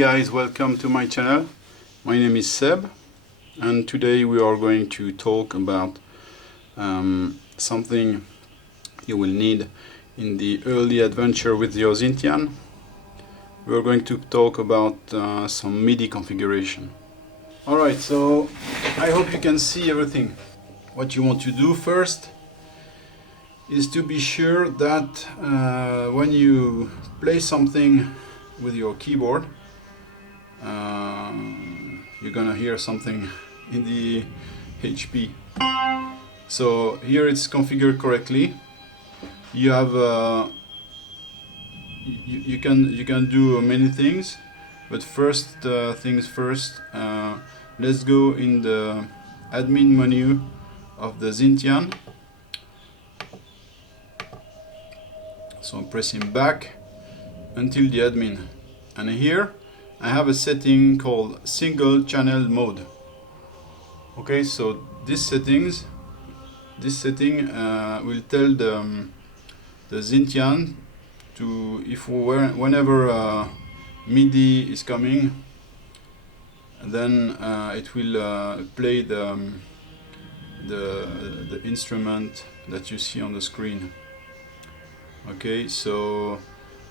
guys, welcome to my channel. My name is Seb and today we are going to talk about something you will need in the early adventure with your Zynthian. We are going to talk about some Midi configuration. Alright, so I hope you can see everything. What you want to do first is to be sure that when you play something with your keyboard, you're gonna hear something in the HP. So here it's configured correctly. You have you can do many things, but first things first. Let's go in the admin menu of the Zynthian. So I'm pressing back until the admin, and here I have a setting called single channel mode. Okay, so this setting will tell the Zynthian to whenever MIDI is coming, then it will play the instrument that you see on the screen. Okay, so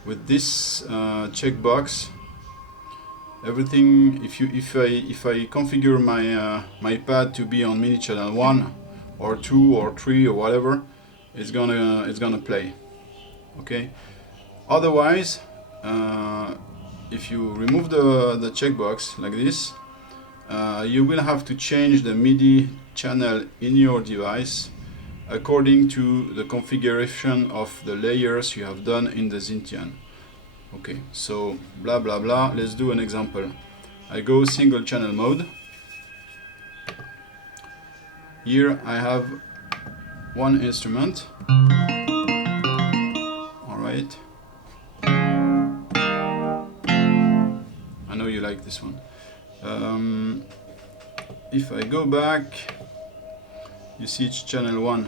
with this checkbox, everything, if I configure my pad to be on MIDI channel 1 or 2 or 3 or whatever, it's gonna play. Okay, otherwise if you remove the checkbox like this, you will have to change the MIDI channel in your device according to the configuration of the layers you have done in the Zynthian. Okay, so blah blah blah, let's do an example. I go single channel mode. Here I have one instrument. Alright. I know you like this one. If I go back, you see it's channel 1.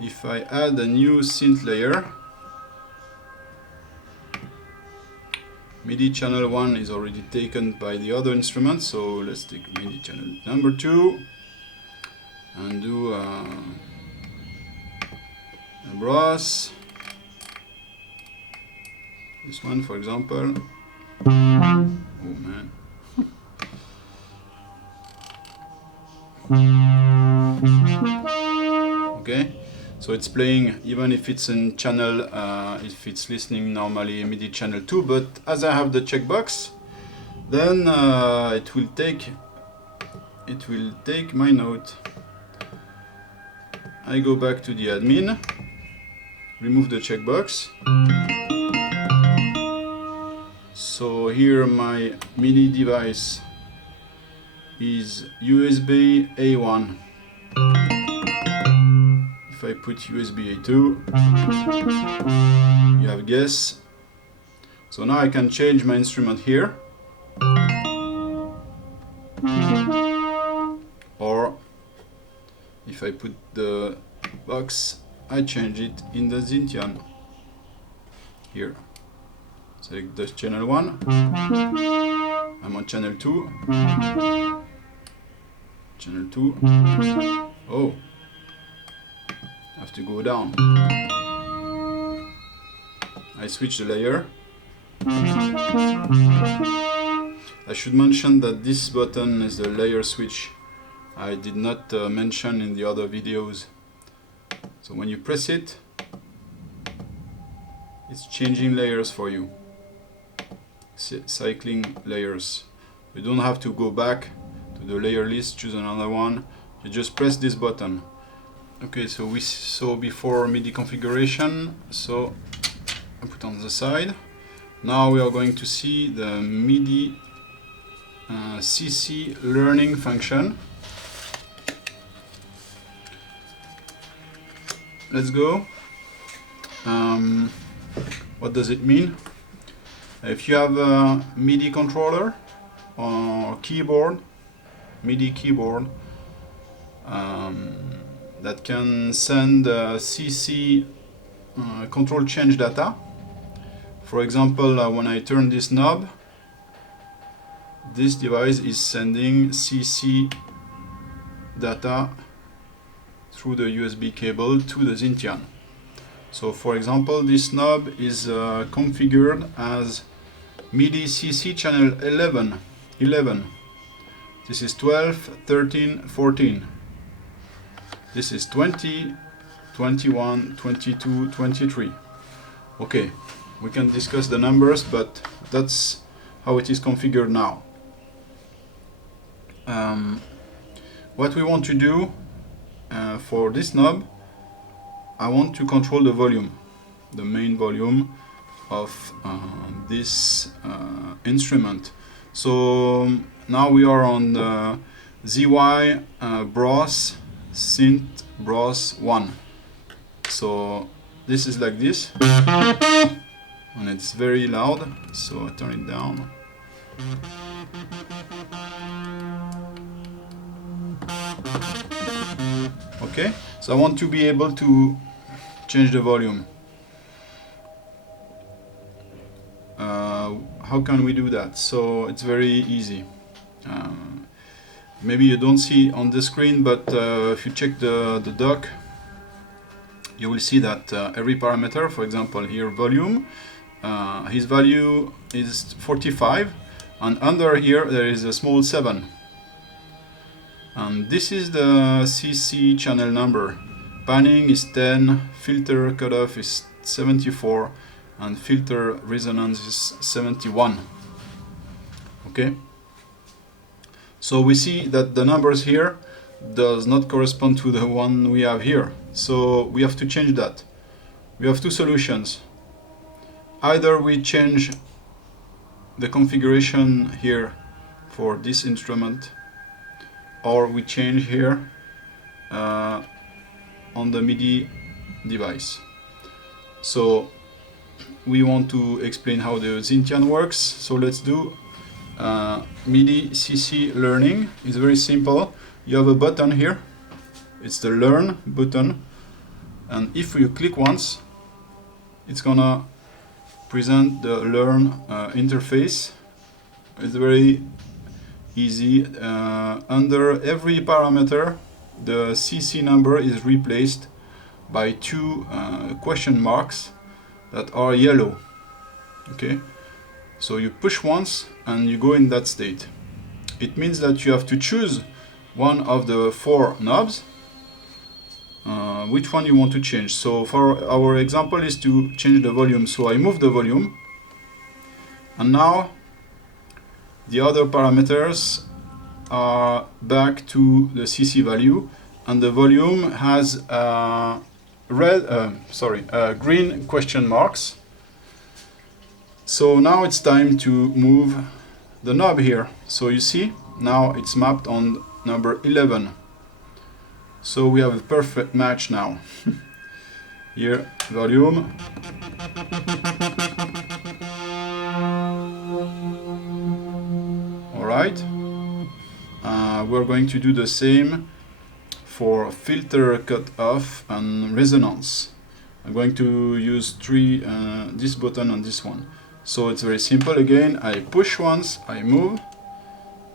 If I add a new synth layer, MIDI channel 1 is already taken by the other instrument, so let's take MIDI channel number 2 and do a brass. This one, for example. Oh man. Okay, so it's playing even if it's in channel, if it's listening normally MIDI channel 2, but as I have the checkbox, then it will take my note. I go back to the admin, remove the checkbox. So here my MIDI device is USB A1. If I put USB A2, you have guess. So now I can change my instrument here, or if I put the box, I change it in the Zynthian here. Select the channel 1, I'm on channel 2, channel 2, oh, I have to go down. I switch the layer. I should mention that this button is the layer switch. I did not mention in the other videos. So when you press it, it's changing layers for you. Cycling layers. You don't have to go back to the layer list, choose another one. You just press this button. Okay, so we saw before MIDI configuration, so I put on the side. Now we are going to see the Midi Cc Learning function. Let's go. What does it mean? If you have a MIDI controller or keyboard, MIDI keyboard, that can send CC control change data For example, when I turn this knob, this device is sending CC data through the USB cable to the Zynthian. So for example, this knob is configured as Midi Cc channel 11. This is 12, 13, 14. This is 20, 21, 22, 23. Okay, we can discuss the numbers, but that's how it is configured now. What we want to do for this knob, I want to control the volume, the main volume of this instrument. So now we are on the ZY Bros Synth Bros 1. So this is like this, and it's very loud, so I turn it down. Okay, so I want to be able to change the volume. How can we do that? So it's very easy. Maybe you don't see on the screen, but if you check the dock, you will see that every parameter, for example here volume, his value is 45, and under here there is a small 7. And this is the CC channel number. Panning is 10, filter cutoff is 74, and filter resonance is 71. Okay? So we see that the numbers here does not correspond to the one we have here. So we have to change that. We have two solutions. Either we change the configuration here for this instrument, or we change here on the MIDI device. So we want to explain how the Zynthian works. So let's do Midi Cc Learning. It's very simple. You have a button here. It's the Learn button, and if you click once, it's gonna present the Learn interface. It's very easy. Under every parameter, the CC number is replaced by two question marks that are yellow. Okay, so you push once and you go in that state. It means that you have to choose one of the four knobs, which one you want to change. So for our example is to change the volume, so I move the volume, and now the other parameters are back to the CC value, and the volume has green question marks. So now it's time to move the knob here. So you see, now it's mapped on number 11. So we have a perfect match now. Here, volume. Alright. We're going to do the same for filter cutoff and resonance. I'm going to use this button and this one. So it's very simple. Again, I push once, I move.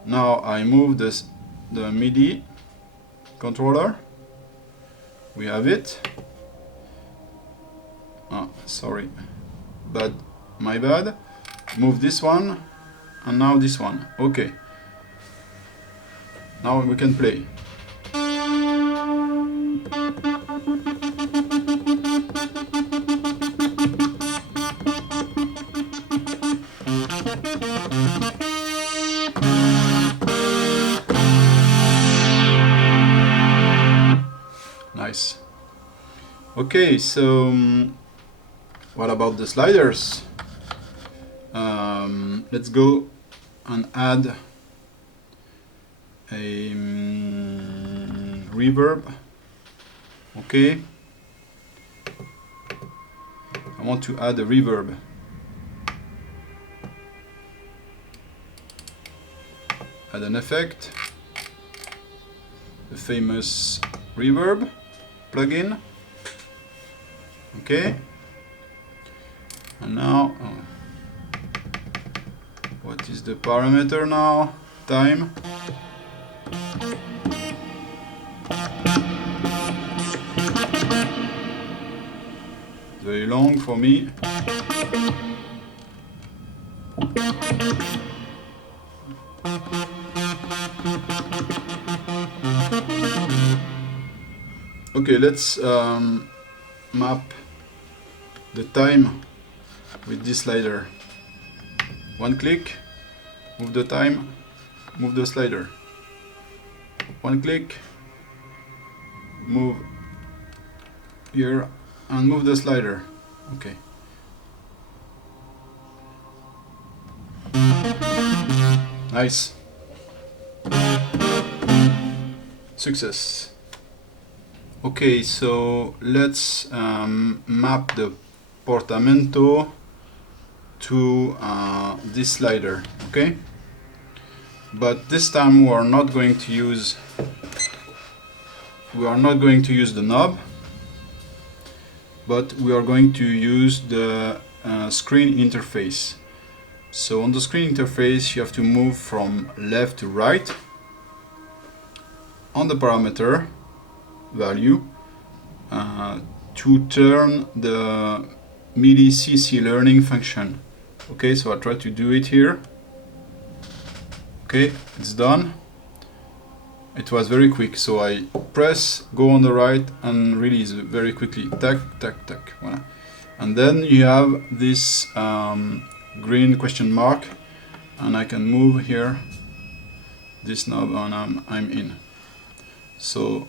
Now I move the MIDI controller. We have it. Oh, sorry, my bad. Move this one, and now this one. Okay. Now we can play. Nice. Okay, so what about the sliders? Let's go and add a reverb. Okay, I want to add a reverb. Add an effect, the famous reverb plugin. Okay, And now, what is the parameter now? Time. Very long for me. Okay, let's map the time with this slider. One click, move the time, move the slider. One click, move here and move the slider. Okay. Nice. Success. Okay, so let's map the portamento to this slider, okay? But this time we are not going to use the knob, but we are going to use the screen interface. So on the screen interface you have to move from left to right on the parameter value to turn the Midi Cc Learning function. Okay, so I try to do it here. Okay, it's done. It was very quick, so I press, go on the right and release very quickly. Tac, tac, tac. Voilà. And then you have this green question mark, and I can move here this knob and I'm in. So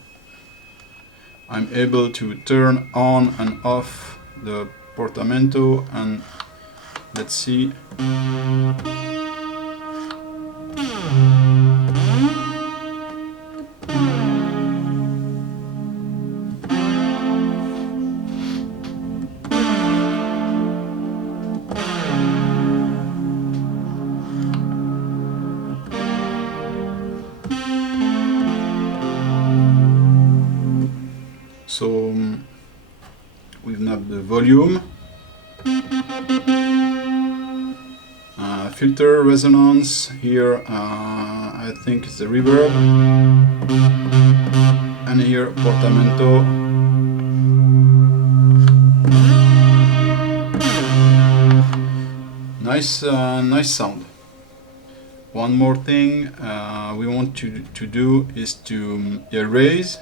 I'm able to turn on and off the portamento, and let's see. So we've nabbed the volume, filter, resonance, here I think it's the reverb, and here portamento. Nice sound. One more thing we want to do is to erase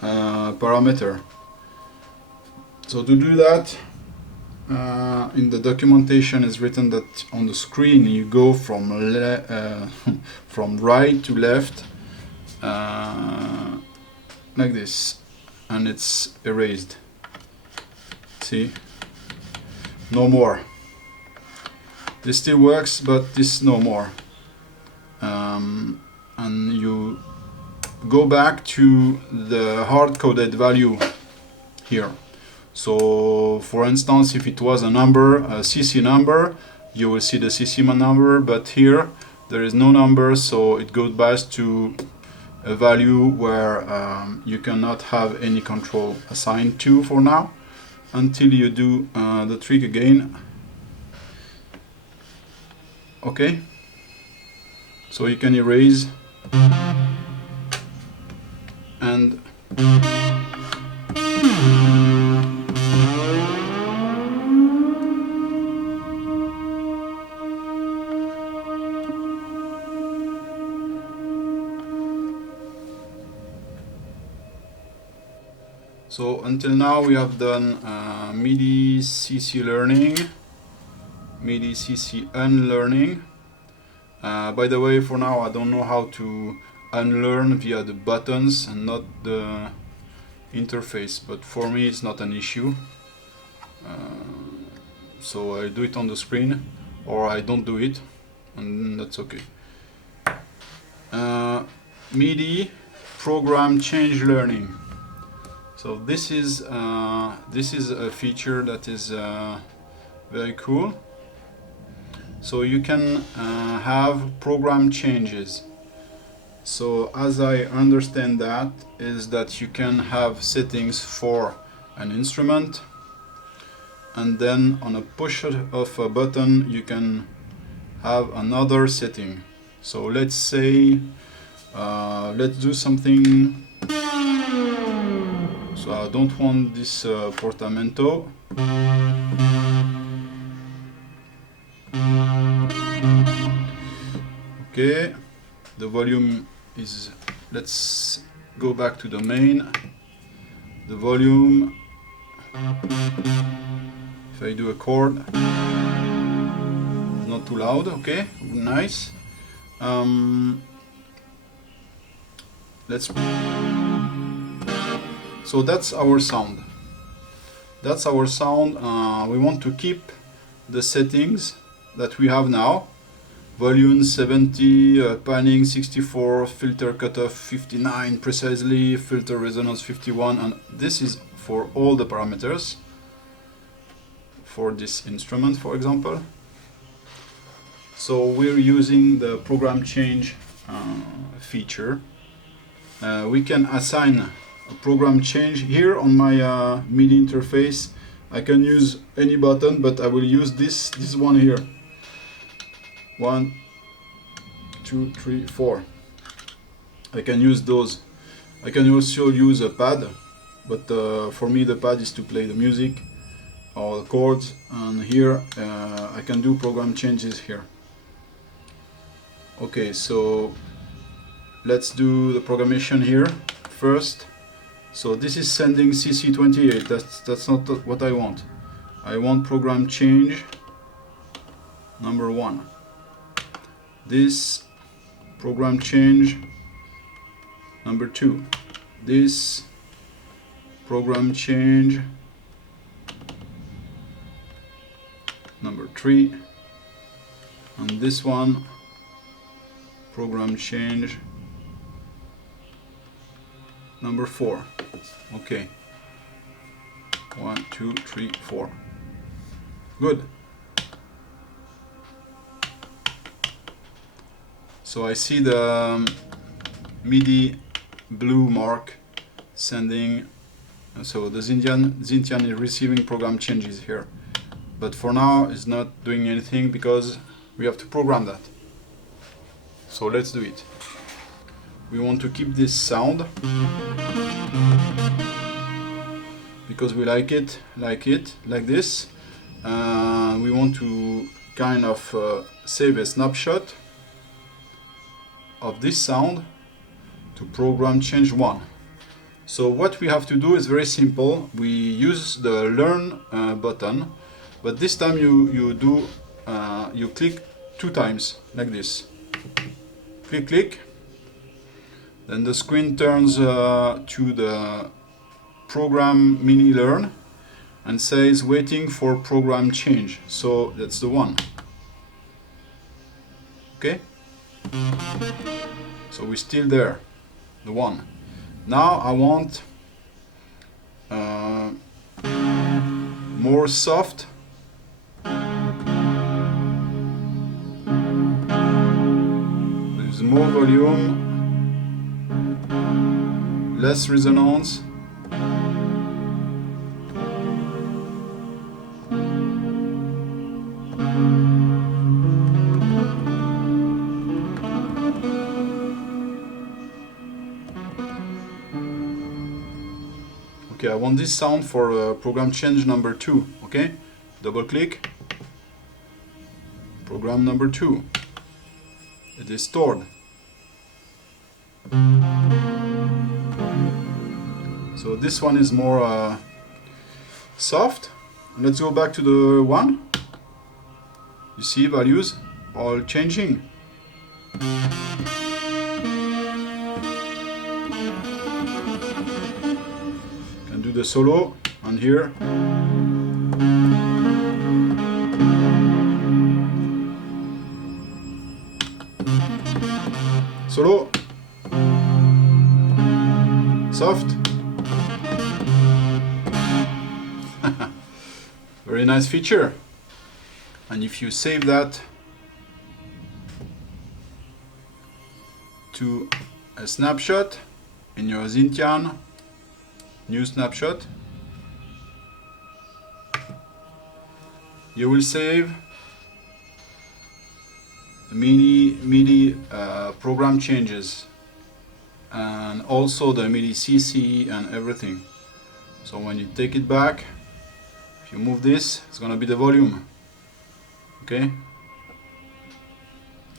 parameter. So to do that, in the documentation is written that on the screen you go from from right to left like this, and it's erased. See, no more. This still works, but this no more. And you go back to the hard-coded value here. So for instance, if it was a number, a CC number, you will see the CC number, but here there is no number, so it goes back to a value where you cannot have any control assigned to for now, until you do the trick again. Okay, so you can erase and so until now we have done Midi Cc Learning, Midi Cc Unlearning. By the way, for now I don't know how to unlearn via the buttons and not the interface, but for me it's not an issue. So I do it on the screen, or I don't do it, and that's okay. Midi Program Change Learning. So this is a feature that is very cool. So you can have program changes. So as I understand that, is that you can have settings for an instrument, and then on a push of a button you can have another setting. So let's say let's do something. So I don't want this portamento. Okay, the volume is, let's go back to the main. The volume, if I do a chord, not too loud, okay, nice. So that's our sound. That's our sound. We want to keep the settings that we have now. Volume 70, panning 64, filter cutoff 59 precisely, filter resonance 51, and this is for all the parameters for this instrument, for example. So we're using the program change feature. We can assign a program change here on my MIDI interface. I can use any button, but I will use this one here. 1, 2, 3, 4. I can use those. I can also use a pad, but for me the pad is to play the music or the chords, and here I can do program changes here. Okay, so let's do the programmation here first. So this is sending CC28. That's not what I want. I want program change number 1. This program change number 2. This program change number 3, and this one program change number 4. Okay, 1, 2, 3, 4. Good. So I see the MIDI blue mark sending, so the Zynthian is receiving program changes here. But for now it's not doing anything because we have to program that. So let's do it. We want to keep this sound because we like it like this. We want to kind of save a snapshot of this sound to program change 1. So what we have to do is very simple. We use the learn button, but this time you click 2 times like this. Click, then the screen turns to the program mini learn and says waiting for program change. So that's the one. Okay, so we're still there, the one. Now I want more soft. There's more volume, less resonance. Okay, I want this sound for program change number 2. Okay, double click, program number 2. It is stored. So this one is more soft. Let's go back to the one. You see values all changing. Can do the solo on here. Solo. Soft. Very nice feature. And if you save that to a snapshot in your Zynthian, new snapshot, you will save MIDI program changes and also the Midi Cc and everything. So when you take it back, if you move this, it's gonna be the volume, okay?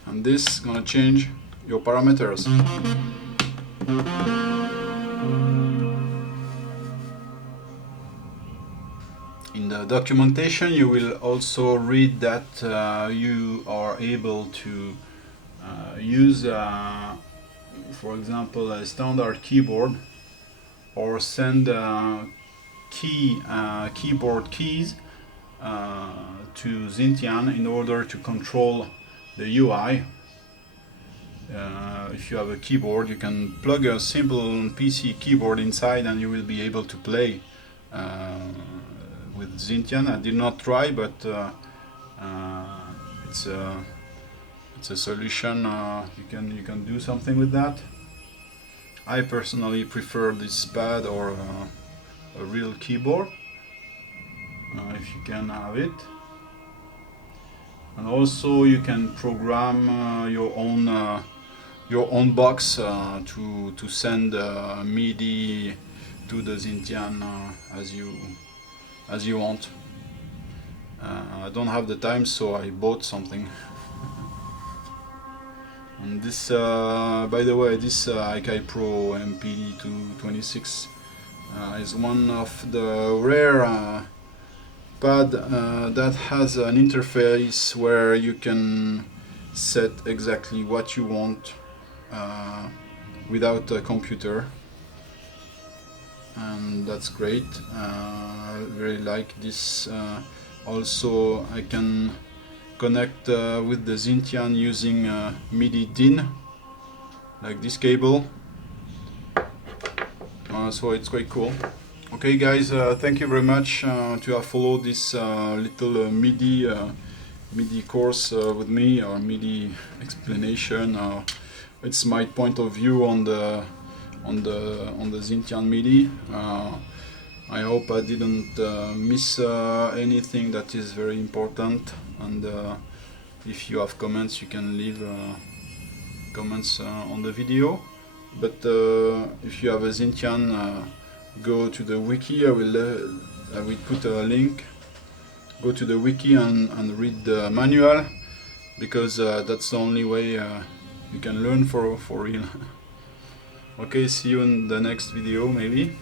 And this is gonna change your parameters. In the documentation you will also read that you are able to use for example a standard keyboard, or send keyboard keys to Zynthian in order to control the UI. If you have a keyboard, you can plug a simple PC keyboard inside and you will be able to play with Zynthian. I did not try, but it's a solution. You can do something with that. I personally prefer this pad or a real keyboard, if you can have it. And also you can program your own box to send MIDI to the Zynthian as you want. I don't have the time, so I bought something. And this, by the way, this Akai Pro MPD226 is one of the rare pad that has an interface where you can set exactly what you want without a computer, and that's great. I really like this. Also, I can connect with the Zynthian using Midi DIN, like this cable. So it's quite cool. Okay guys, thank you very much to have followed this little MIDI course with me, or MIDI explanation. It's my point of view on the Zynthian MIDI. I hope I didn't miss anything that is very important, and if you have comments, you can leave comments on the video. But if you have a Zynthian, go to the wiki. I will put a link. Go to the wiki and read the manual, because that's the only way you can learn for real. Okay, see you in the next video maybe.